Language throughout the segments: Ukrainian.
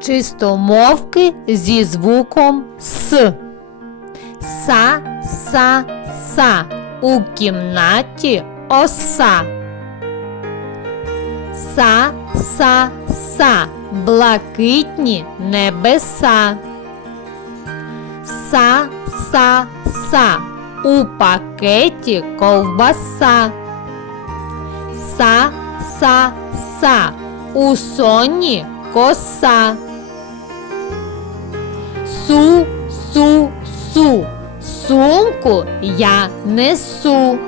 Чистомовки зі звуком С. Са, са, са. У кімнаті оса. Са, са, са. Блакитні небеса. Са, са, са. У пакеті ковбаса. Са, са, са. У соні коса. Су, су, су. Сумку я несу.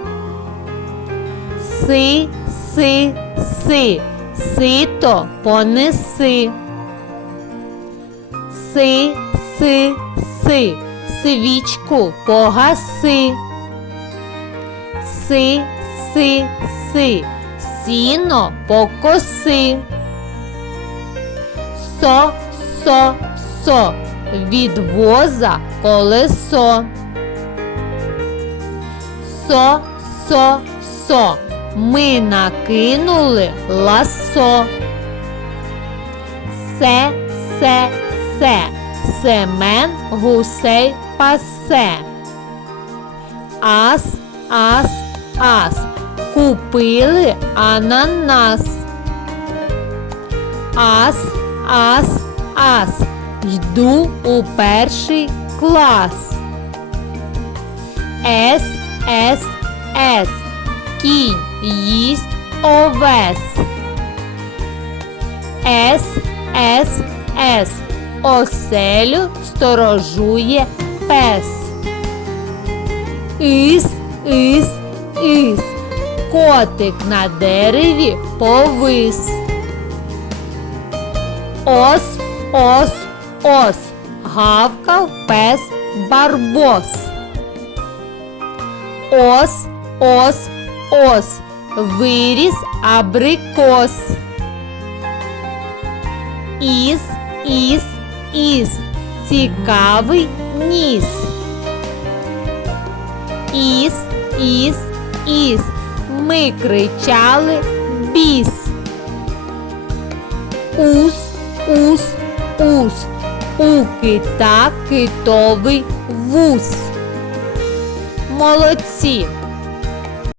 Си, си, си. Сито понеси. Си, си, си. Свічку погаси. Си, си, си. Сіно покоси. Со, со, со. Від воза колесо. Со, со, со. Ми накинули ласо. Се, се, се. Семен гусей пасе. Ас, ас, ас. Купили ананас. Ас, ас, ас. Йду у перший клас. С, С, С. Кінь їсть овес. С, С, С. Оселю сторожує пес. Іс, іс, іс. Котик на дереві повис. Ос, ос, ос. Гавкав пес барбос. Ос, ос, ос. Виріс абрикос. Іс, іс, іс. Цікавий ніс. Іс, іс, іс. Ми кричали біс. Ус, ус, ус. У кита китовий вус. Молодці!